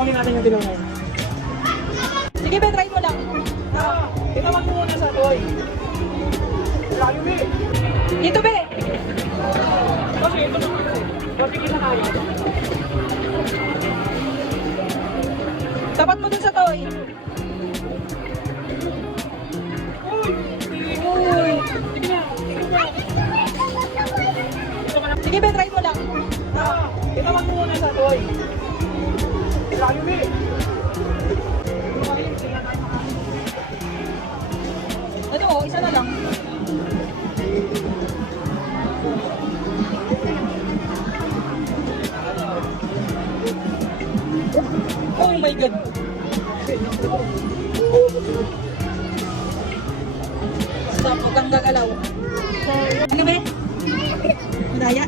Kukunin natin yung dilaw na yun. Sige, be, try mo lang. Tinaman mo muna sa toy. Layo, be. Dito, be. Kasi ito naman kasi. Pagkiki na tayo. Tapat mo dun sa toy. Uy! Uy. Sige na. Sige, be, try mo lang. Tinaman mo muna sa toy. Layo, be. Ito, oh, isa na lang. Oh my God. Stop, huwag kang gagalaw. Ano ba? Madaya.